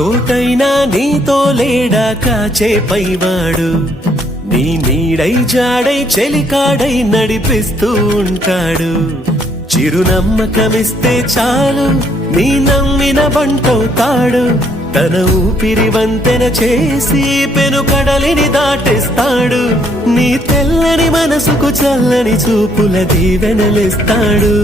చోటైనా నీతో లేడా కాచే పైవాడు నీ నీడై జాడై చెలికాడై నడిపిస్తూ ఉంటాడు చిరునమ్మకమిస్తే చాలు నీ నమ్మిన బంటవుతాడు తన ఊపిరి వంతెన చేసి పెను కడలిని దాటిస్తాడు నీ తెల్లని మనసుకు చల్లని చూపుల దీవెనలిస్తాడు